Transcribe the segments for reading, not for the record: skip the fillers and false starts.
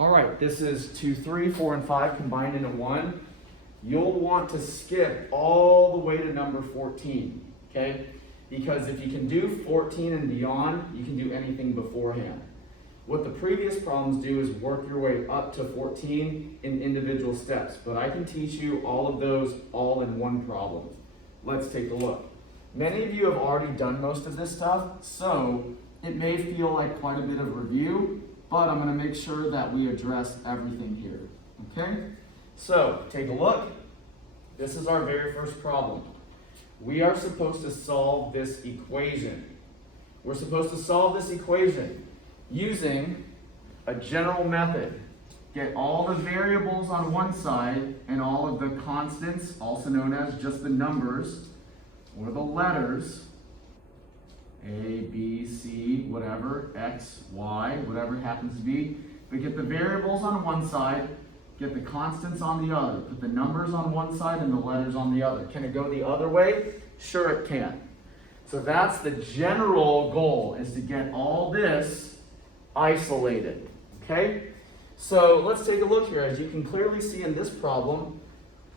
All right, this is 2, 3, 4, and 5 combined into 1. You'll want to skip all the way to number 14, okay? Because if you can do 14 and beyond, you can do anything beforehand. What the previous problems do is work your way up to 14 in individual steps, but I can teach you all of those all in one problem. Let's take a look. Many of you have already done most of this stuff, so it may feel like quite a bit of review, but I'm going to make sure that we address everything here, okay? So, take a look. This is our very first problem. We are supposed to solve this equation. We're supposed to solve this equation using a general method. Get all the variables on one side and all of the constants, also known as just the numbers, or the letters, A, B, C, whatever, X, Y, whatever it happens to be. But get the variables on one side, get the constants on the other. Put the numbers on one side and the letters on the other. Can it go the other way? Sure it can. So that's the general goal, is to get all this isolated, okay? So let's take a look here. As you can clearly see in this problem,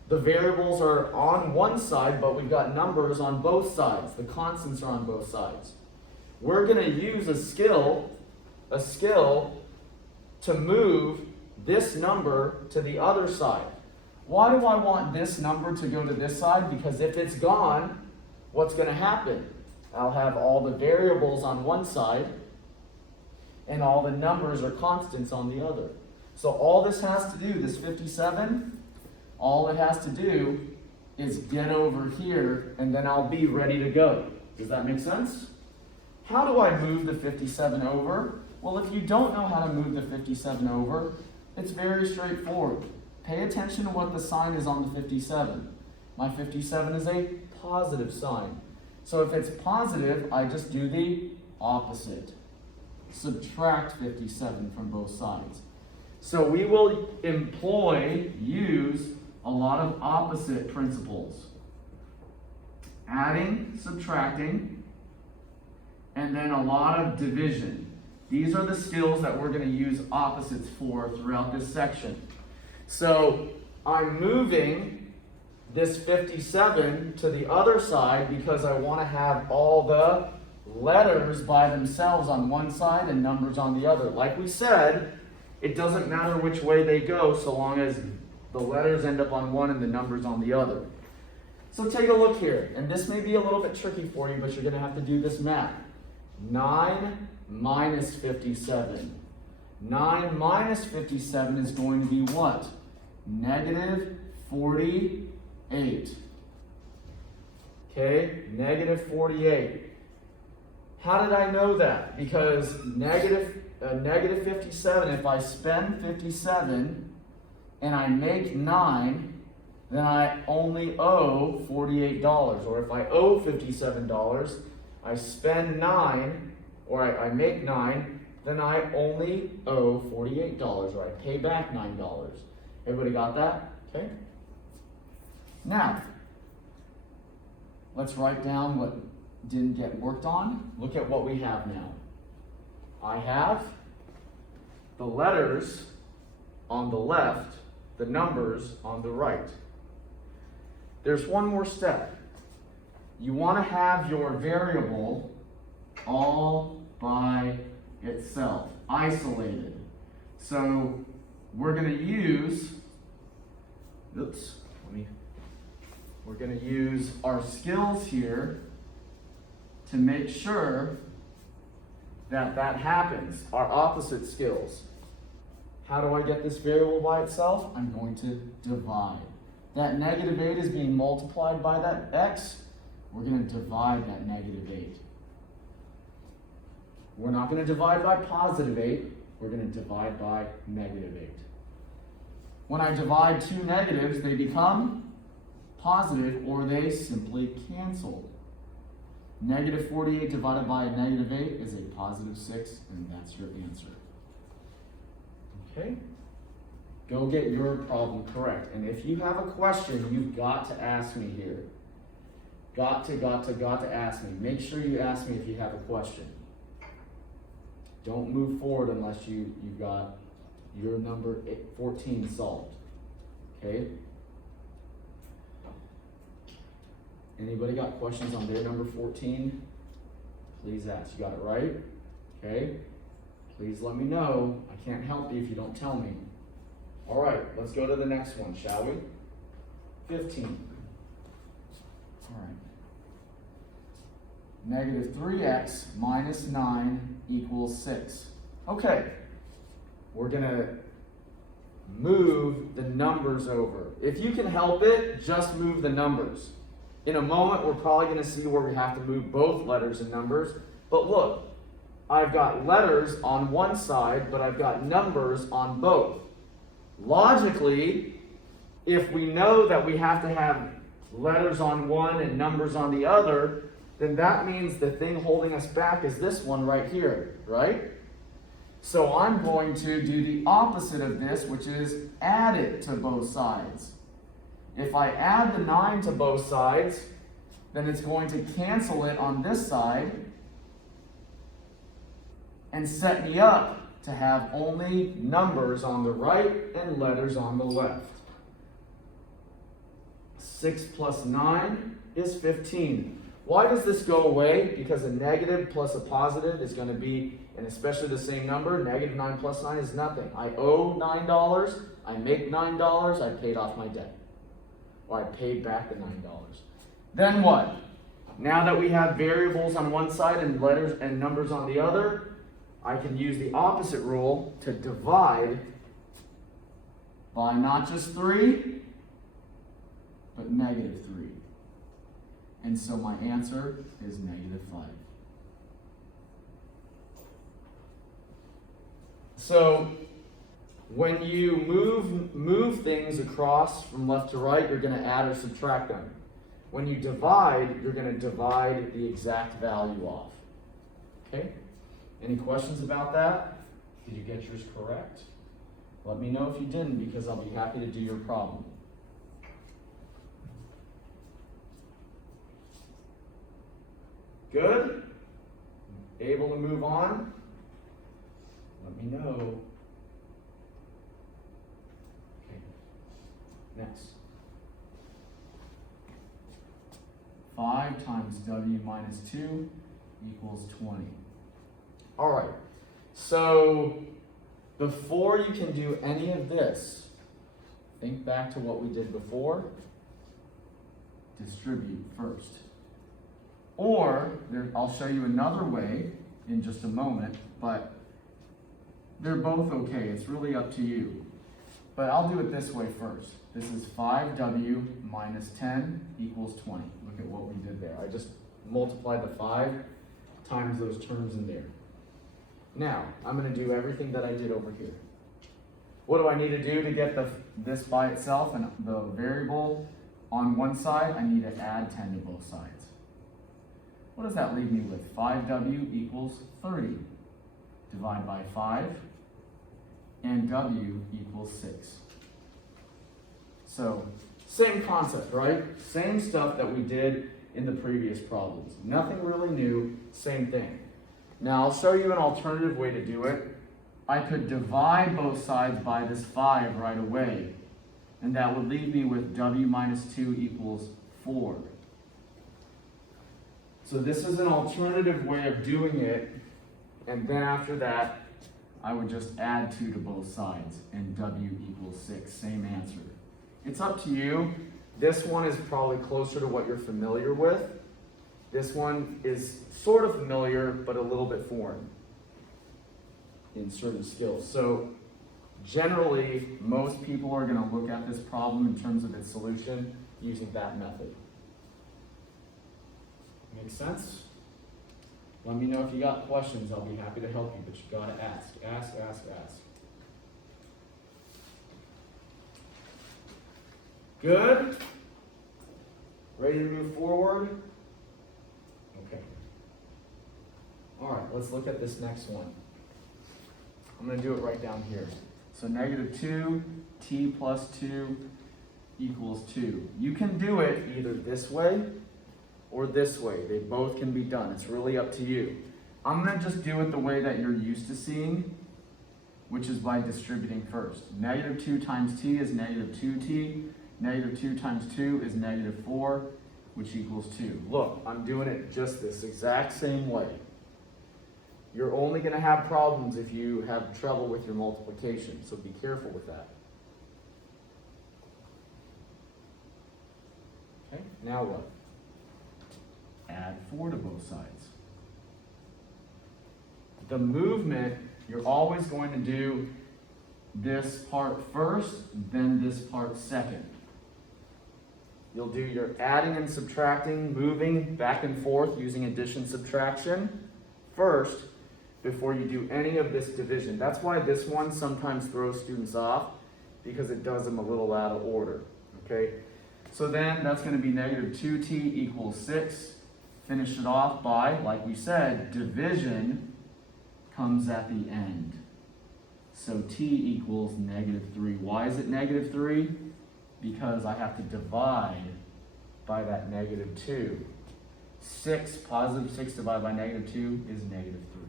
the variables are on one side, but we've got numbers on both sides. The constants are on both sides. We're going to use a skill to move this number to the other side. Why do I want this number to go to this side? Because if it's gone, what's going to happen? I'll have all the variables on one side and all the numbers or constants on the other. So all this has to do, this 57, all it has to do is get over here, and then I'll be ready to go. Does that make sense? How do I move the 57 over? Well, if you don't know how to move the 57 over, it's very straightforward. Pay attention to what the sign is on the 57. My 57 is a positive sign. So if it's positive, I just do the opposite. Subtract 57 from both sides. So we will use a lot of opposite principles. Adding, subtracting, and then a lot of division. These are the skills that we're going to use opposites for throughout this section. So I'm moving this 57 to the other side because I want to have all the letters by themselves on one side and numbers on the other. Like we said, it doesn't matter which way they go so long as the letters end up on one and the numbers on the other. So take a look here, and this may be a little bit tricky for you, but you're going to have to do this math. 9 minus 57. 9 minus 57 is going to be what? Negative 48. Okay, negative 48. How did I know that? Because negative 57, if I spend 57 and I make 9, then I only owe $48. Or if I owe $57, I spend 9, or I make 9, then I only owe $48, or I pay back $9. Everybody got that? Okay? Now, let's write down what didn't get worked on. Look at what we have now. I have the letters on the left, the numbers on the right. There's one more step. You want to have your variable all by itself, isolated. So we're going to use, we're going to use our skills here to make sure that that happens, our opposite skills. How do I get this variable by itself? I'm going to divide. That negative 8 is being multiplied by that x. We're going to divide that negative 8. We're not going to divide by positive 8. We're going to divide by negative 8. When I divide two negatives, they become positive, or they simply cancel. Negative 48 divided by negative 8 is a positive 6, and that's your answer. Okay? Go get your problem correct. And if you have a question, you've got to ask me here. Got to ask me. Make sure you ask me if you have a question. Don't move forward unless you've got your number 14 solved. Okay? Anybody got questions on their number 14? Please ask. You got it right? Okay? Please let me know. I can't help you if you don't tell me. All right, let's go to the next one, shall we? 15. All right. Negative 3x minus 9 equals 6. Okay. We're going to move the numbers over. If you can help it, just move the numbers. In a moment, we're probably going to see where we have to move both letters and numbers. But look, I've got letters on one side, but I've got numbers on both. Logically, if we know that we have to have letters on one and numbers on the other, then that means the thing holding us back is this one right here, right? So I'm going to do the opposite of this, which is add it to both sides. If I add the 9 to both sides, then it's going to cancel it on this side and set me up to have only numbers on the right and letters on the left. 6 plus 9 is 15. Why does this go away? Because a negative plus a positive is going to be, and especially the same number, negative 9 plus 9 is nothing. I owe $9, I make $9, I paid off my debt. Or I paid back the $9. Then what? Now that we have variables on one side and letters and numbers on the other, I can use the opposite rule to divide by not just 3, but negative 3. And so my answer is negative 5. So when you move things across from left to right, you're going to add or subtract them. When you divide, you're going to divide the exact value off. Okay? Any questions about that? Did you get yours correct? Let me know if you didn't, because I'll be happy to do your problem. Good? Able to move on? Let me know. Okay. Next. 5 times w minus 2 equals 20. All right. So before you can do any of this, think back to what we did before. Distribute first. Or, I'll show you another way in just a moment, but they're both okay. It's really up to you. But I'll do it this way first. This is 5w minus 10 equals 20. Look at what we did there. I just multiplied the 5 times those terms in there. Now, I'm going to do everything that I did over here. What do I need to do to get this by itself and the variable on one side? I need to add 10 to both sides. What does that leave me with? 5w equals 30. Divide by 5, and w equals 6. So, same concept, right? Same stuff that we did in the previous problems. Nothing really new, same thing. Now, I'll show you an alternative way to do it. I could divide both sides by this 5 right away, and that would leave me with w minus 2 equals 4. So this is an alternative way of doing it, and then after that, I would just add 2 to both sides, and w equals 6, same answer. It's up to you. This one is probably closer to what you're familiar with. This one is sort of familiar, but a little bit foreign in certain skills. So generally, most people are going to look at this problem in terms of its solution using that method. Make sense? Let me know if you got questions. I'll be happy to help you, but you got to ask. Ask, ask, ask. Good? Ready to move forward? Okay. All right, let's look at this next one. I'm going to do it right down here. So negative 2, t plus 2 equals 2. You can do it either this way or this way. They both can be done. It's really up to you. I'm going to just do it the way that you're used to seeing, which is by distributing first. Negative 2 times t is negative 2t. Negative 2 times 2 is negative 4, which equals 2. Look, I'm doing it just this exact same way. You're only going to have problems if you have trouble with your multiplication, so be careful with that. Okay, now what? Add 4 to both sides. The movement, you're always going to do this part first, then this part second. You'll do your adding and subtracting, moving back and forth using addition, subtraction first before you do any of this division. That's why this one sometimes throws students off, because it does them a little out of order, okay? So then that's going to be negative 2t equals 6. Finish it off by, like we said, division comes at the end. So t equals negative 3. Why is it negative 3? Because I have to divide by that negative 2. 6, positive 6 divided by negative 2 is negative 3.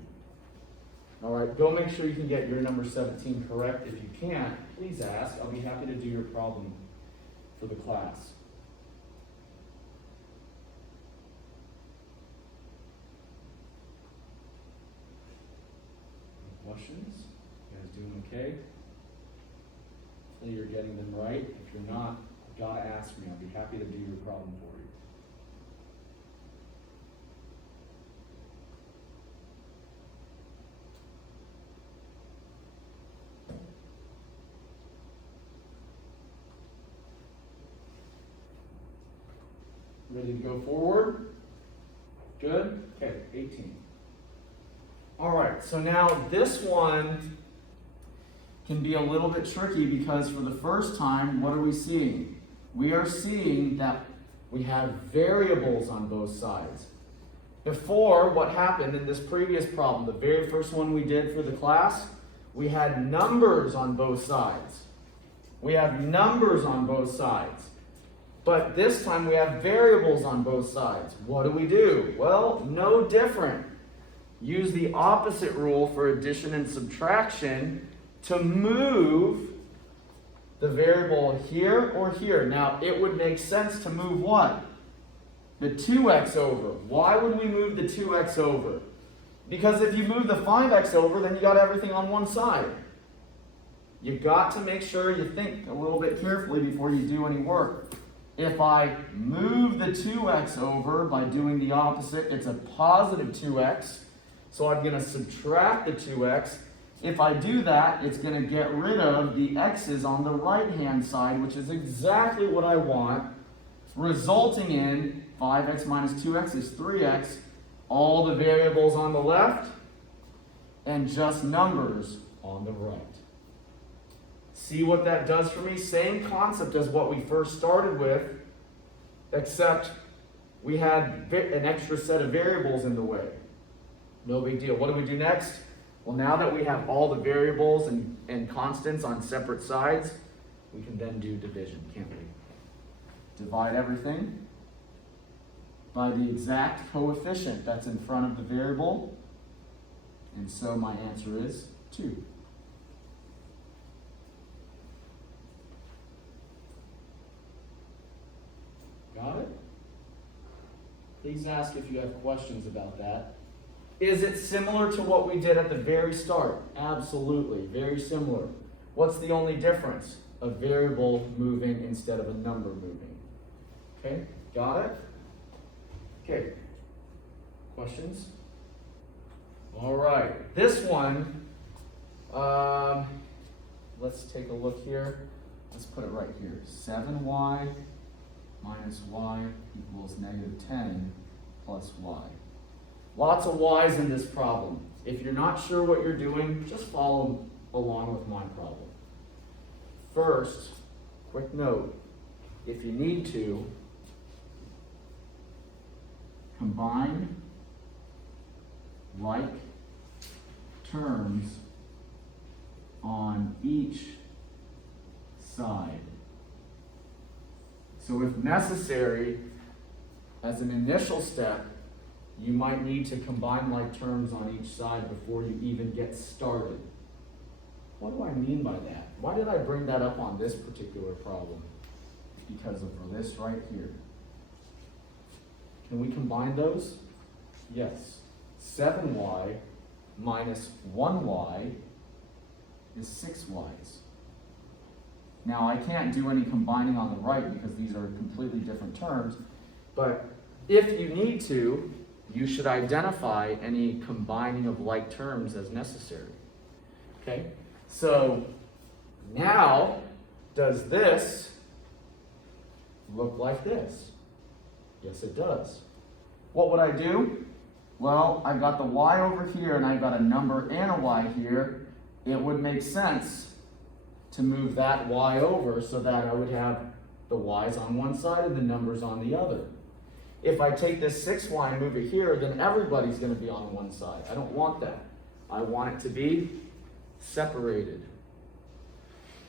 All right, go make sure you can get your number 17 correct. If you can't, please ask. I'll be happy to do your problem for the class. Any questions? You guys doing okay? Hopefully you're getting them right. If you're not, you gotta ask me. I'll be happy to do your problem for you. Ready to go forward? Good? Okay, 18. All right, so now this one can be a little bit tricky because for the first time, what are we seeing? We are seeing that we have variables on both sides. Before, what happened in this previous problem, the very first one we did for the class, we had numbers on both sides. We have numbers on both sides. But this time we have variables on both sides. What do? Well, no different. Use the opposite rule for addition and subtraction to move the variable here or here. Now, it would make sense to move what? The 2x over. Why would we move the 2x over? Because if you move the 5x over, then you got everything on one side. You got to make sure you think a little bit carefully before you do any work. If I move the 2x over by doing the opposite, it's a positive 2x. So I'm going to subtract the 2x. If I do that, it's going to get rid of the x's on the right-hand side, which is exactly what I want, resulting in 5x minus 2x is 3x, all the variables on the left, and just numbers on the right. See what that does for me? Same concept as what we first started with, except we had an extra set of variables in the way. No big deal. What do we do next? Well, now that we have all the variables and constants on separate sides, we can then do division, can't we? Divide everything by the exact coefficient that's in front of the variable, and so my answer is 2. Got it? Please ask if you have questions about that. Is it similar to what we did at the very start? Absolutely, very similar. What's the only difference? A variable moving instead of a number moving. Okay, got it? Okay, questions? All right, this one, let's take a look here. Let's put it right here. 7y minus y equals negative 10 plus y. Lots of y's in this problem. If you're not sure what you're doing, just follow along with my problem. First, quick note, if you need to, combine like terms on each side. So if necessary, as an initial step, you might need to combine like terms on each side before you even get started. What do I mean by that? Why did I bring that up on this particular problem? Because of this right here. Can we combine those? Yes. 7y minus 1y is 6y's. Now I can't do any combining on the right because these are completely different terms, but if you need to, you should identify any combining of like terms as necessary. Okay? So now, does this look like this? Yes, it does. What would I do? Well, I've got the y over here and I've got a number and a y here. It would make sense to move that y over so that I would have the y's on one side and the numbers on the other. If I take this 6y and move it here, then everybody's going to be on one side. I don't want that. I want it to be separated.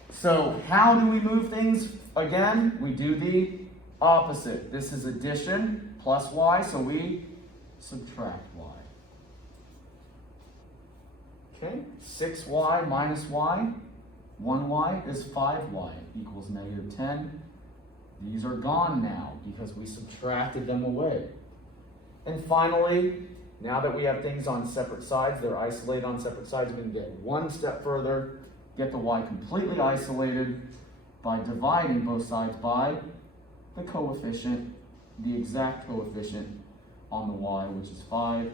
So how do we move things? Again, we do the opposite. This is addition plus y, so we subtract y. Okay, 6y minus y, 1y is 5y equals negative 10. These are gone now because we subtracted them away. And finally, now that we have things on separate sides, they're isolated on separate sides, we can get one step further, get the y completely isolated by dividing both sides by the coefficient, the exact coefficient on the y, which is 5,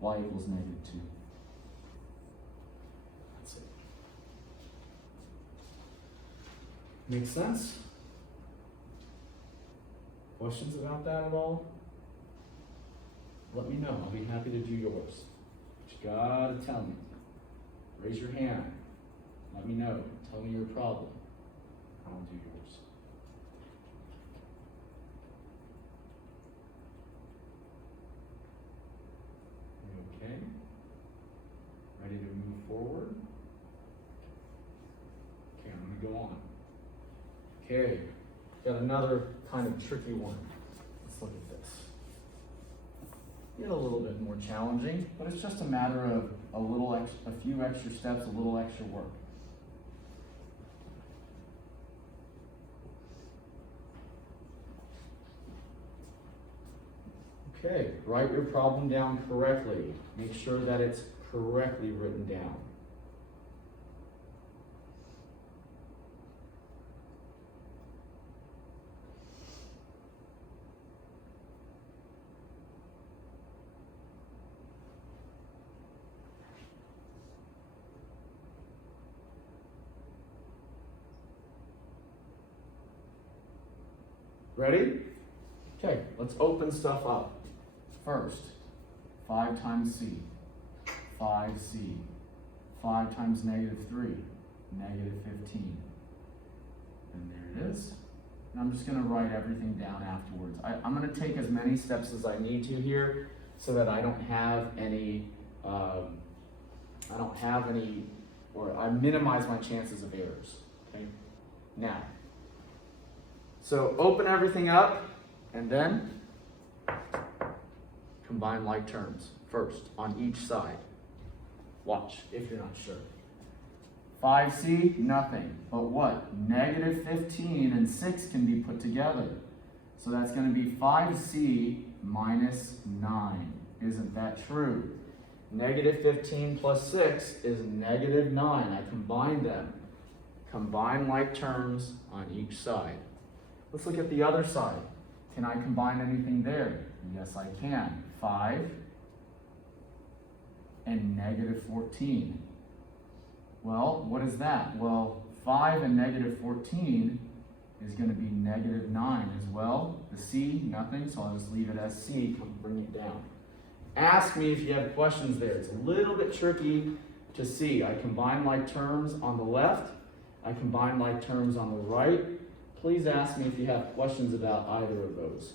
y equals negative 2. That's it. Make sense? Questions about that at all? Let me know. I'll be happy to do yours. But you gotta tell me. Raise your hand. Let me know. Tell me your problem. I'll do yours. Okay. Ready to move forward? Okay, I'm gonna go on. Okay. Got another kind of tricky one. Let's look at this. Get a little bit more challenging, but it's just a matter of a few extra steps, a little extra work. Okay, write your problem down correctly. Make sure that it's correctly written down. Ready? Okay, let's open stuff up. First, 5 times c, 5c, 5 times negative 3, negative 15. And there it is. And I'm just going to write everything down afterwards. I'm going to take as many steps as I need to here so that I don't have any, or I minimize my chances of errors. Okay? Now, so open everything up and then combine like terms first on each side. Watch if you're not sure. 5c, nothing. But what? Negative 15 and 6 can be put together. So that's going to be 5c minus 9. Isn't that true? Negative 15 plus 6 is negative 9. I combine them. Combine like terms on each side. Let's look at the other side. Can I combine anything there? Yes, I can. 5 and negative 14. Well, what is that? Well, 5 and negative 14 is going to be negative 9 as well. The c, nothing, so I'll just leave it as c. Come bring it down. Ask me if you have questions there. It's a little bit tricky to see. I combine like terms on the left. I combine like terms on the right. Please ask me if you have questions about either of those.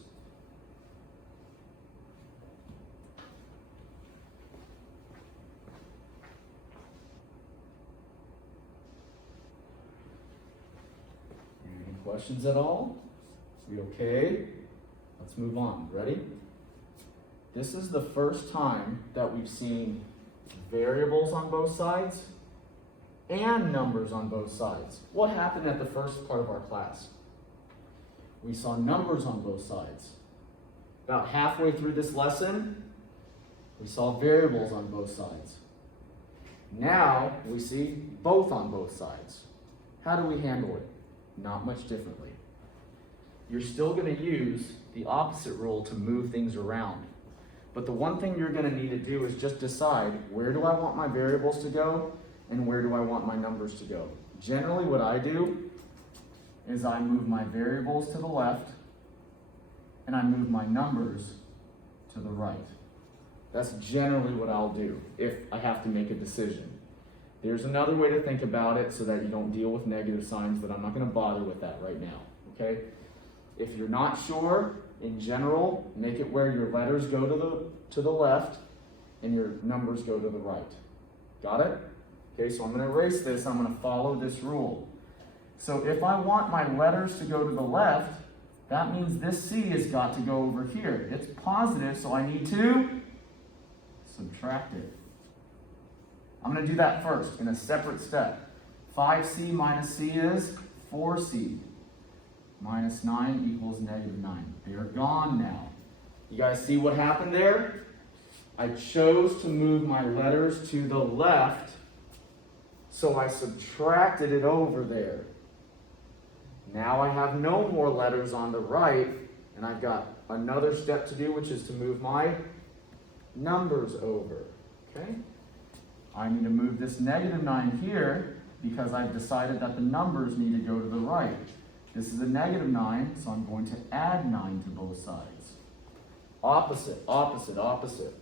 Any questions at all? We okay? Let's move on. Ready? This is the first time that we've seen variables on both sides and numbers on both sides. What happened at the first part of our class? We saw numbers on both sides. About halfway through this lesson, we saw variables on both sides. Now we see both on both sides. How do we handle it? Not much differently. You're still going to use the opposite rule to move things around. But the one thing you're going to need to do is just decide, where do I want my variables to go and where do I want my numbers to go? Generally what I do is I move my variables to the left and I move my numbers to the right. That's generally what I'll do if I have to make a decision. There's another way to think about it so that you don't deal with negative signs, but I'm not going to bother with that right now, okay? If you're not sure, in general, make it where your letters go to the left and your numbers go to the right. Got it? Okay, so I'm going to erase this. I'm going to follow this rule. So if I want my letters to go to the left, that means this C has got to go over here. It's positive, so I need to subtract it. I'm going to do that first in a separate step. 5C minus C is 4C. Minus 9 equals negative 9. They're gone now. You guys see what happened there? I chose to move my letters to the left, so I subtracted it over there. Now I have no more letters on the right, and I've got another step to do, which is to move my numbers over. Okay? I need to move this negative 9 here because I've decided that the numbers need to go to the right. This is a negative 9, so I'm going to add 9 to both sides. Opposite, opposite, opposite.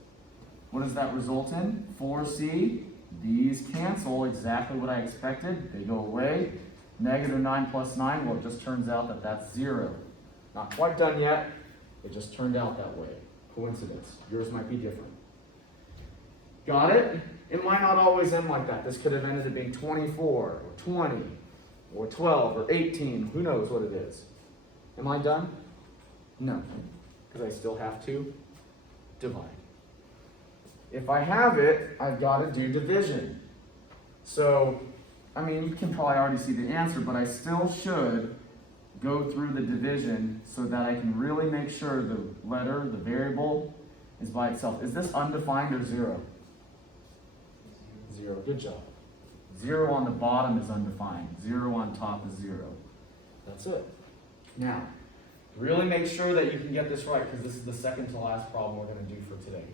What does that result in? 4C. These cancel exactly what I expected. They go away. Negative 9 plus 9, well, it just turns out that that's 0. Not quite done yet. It just turned out that way. Coincidence. Yours might be different. Got it? It might not always end like that. This could have ended up being 24 or 20. Or 12, or 18, who knows what it is. Am I done? No, because I still have to divide. If I have it, I've got to do division. So, I mean, you can probably already see the answer, but I still should go through the division so that I can really make sure the letter, the variable, is by itself. Is this undefined or 0? 0, good job. 0 on the bottom is undefined. 0 on top is 0. That's it. Now, really make sure that you can get this right, because this is the second to last problem we're going to do for today.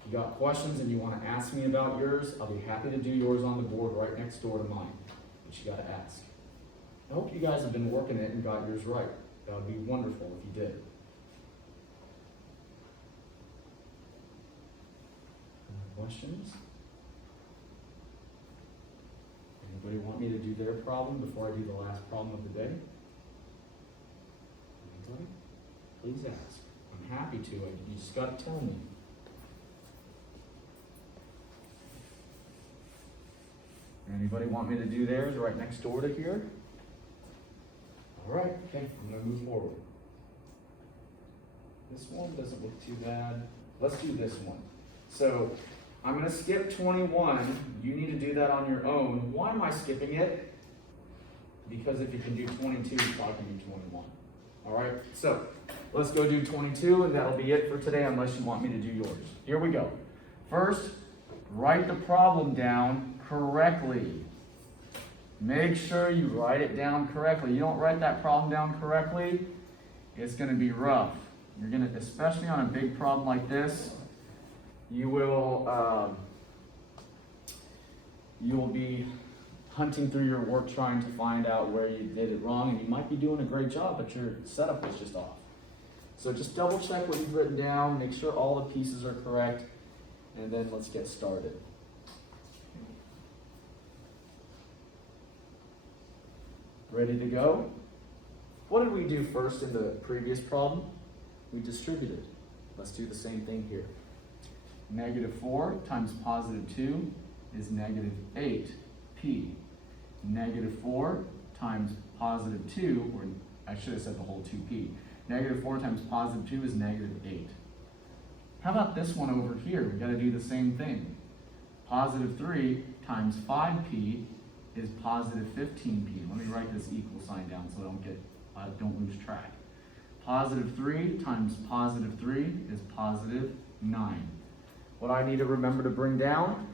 If you got questions and you want to ask me about yours, I'll be happy to do yours on the board right next door to mine. But you got to ask. I hope you guys have been working it and got yours right. That would be wonderful if you did. Questions? Anybody want me to do their problem before I do the last problem of the day? Anybody? Please ask. I'm happy to. You just got to tell me. Anybody want me to do theirs right next door to here? All right, okay, I'm going to move forward. This one doesn't look too bad. Let's do this one. So, I'm going to skip 21. You need to do that on your own. Why am I skipping it? Because if you can do 22, you probably can do 21. All right, so let's go do 22, and that'll be it for today unless you want me to do yours. Here we go. First, write the problem down correctly. Make sure you write it down correctly. You don't write that problem down correctly, it's going to be rough. You're going to, especially on a big problem like this, you will be hunting through your work trying to find out where you did it wrong, and you might be doing a great job, but your setup was just off. So just double check what you've written down, make sure all the pieces are correct, and then let's get started. Ready to go? What did we do first in the previous problem? We distributed. Let's do the same thing here. Negative 4 times positive 2 is negative 8p. Negative 4 times positive 2, or I should have said the whole 2p. Negative 4 times positive 2 is negative 8. How about this one over here? We've got to do the same thing. Positive 3 times 5p is positive 15p. Let me write this equal sign down so I don't lose track. Positive 3 times positive 3 is positive 9. What I need to remember to bring down,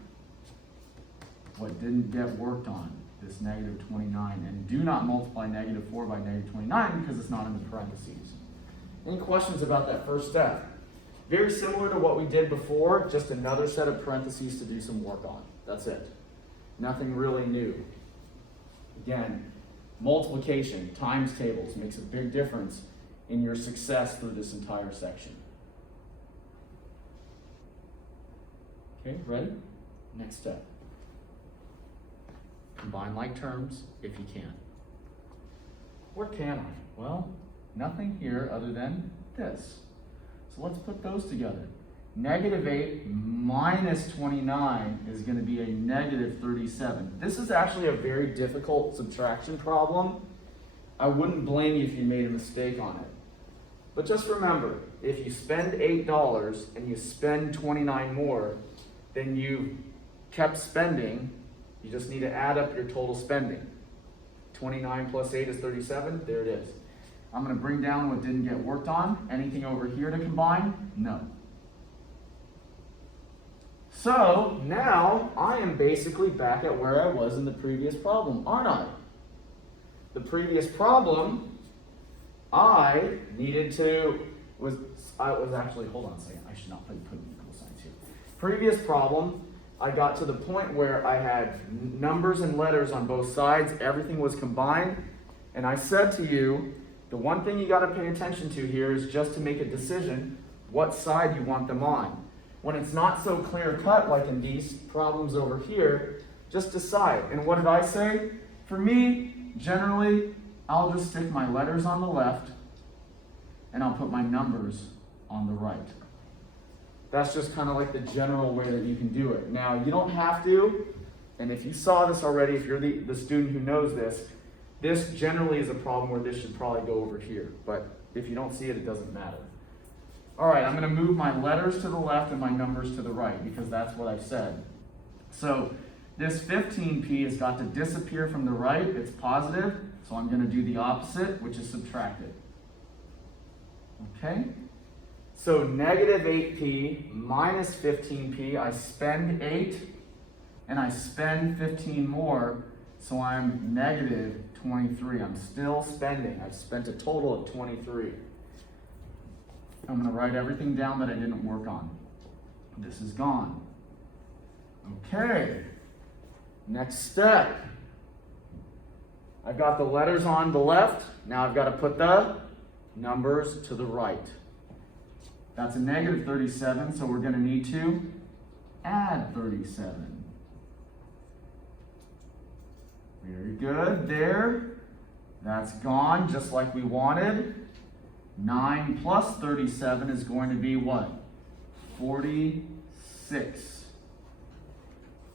what didn't get worked on, this negative 29. And do not multiply negative 4 by negative 29 because it's not in the parentheses. Any questions about that first step? Very similar to what we did before, just another set of parentheses to do some work on. That's it. Nothing really new. Again, multiplication, times tables makes a big difference in your success through this entire section. Okay, ready? Next step. Combine like terms if you can. Where can I? Well, nothing here other than this. So let's put those together. Negative 8 minus 29 is going to be a negative 37. This is actually a very difficult subtraction problem. I wouldn't blame you if you made a mistake on it. But just remember, if you spend $8 and you spend 29 more than you kept spending, you just need to add up your total spending. 29 plus 8 is 37. There it is. I'm going to bring down what didn't get worked on. Anything over here to combine? No. So now I am basically back at where I was in the previous problem, aren't I? The previous problem, I needed to, hold on a second, I should not put equal signs here. Previous problem, I got to the point where I had numbers and letters on both sides, everything was combined, and I said to you, the one thing you got to pay attention to here is just to make a decision what side you want them on. When it's not so clear cut like in these problems over here, just decide. And what did I say? For me, generally, I'll just stick my letters on the left and I'll put my numbers on the right. That's just kind of like the general way that you can do it. Now, you don't have to, and if you saw this already, if you're the student who knows this, this generally is a problem where this should probably go over here. But if you don't see it, it doesn't matter. All right, I'm going to move my letters to the left and my numbers to the right because that's what I've said. So this 15p has got to disappear from the right. It's positive, so I'm going to do the opposite, which is subtract it. Okay? So negative 8p minus 15p, I spend 8 and I spend 15 more, so I'm negative 23. I'm still spending. I've spent a total of 23. I'm going to write everything down that I didn't work on. This is gone. Okay. Next step. I've got the letters on the left. Now I've got to put the numbers to the right. That's a negative 37, so we're going to need to add 37. Very good. There. That's gone, just like we wanted. 9 plus 37 is going to be what? 46.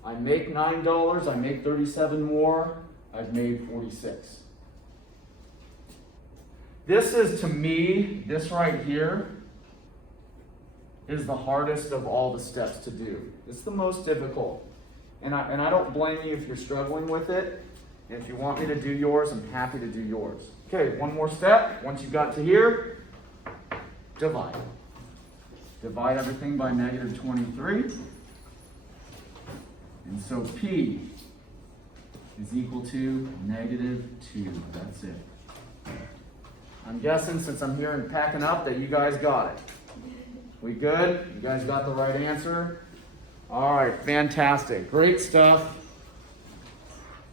I make $9, I make 37 more, I've made 46. This is, to me, this right here is the hardest of all the steps to do. It's the most difficult. And I don't blame you if you're struggling with it. And if you want me to do yours, I'm happy to do yours. Okay, one more step. Once you've got to here, divide. Divide everything by negative 23. And so P is equal to negative 2. That's it. I'm guessing, since I'm here and packing up, that you guys got it. We good? You guys got the right answer? All right, fantastic. Great stuff.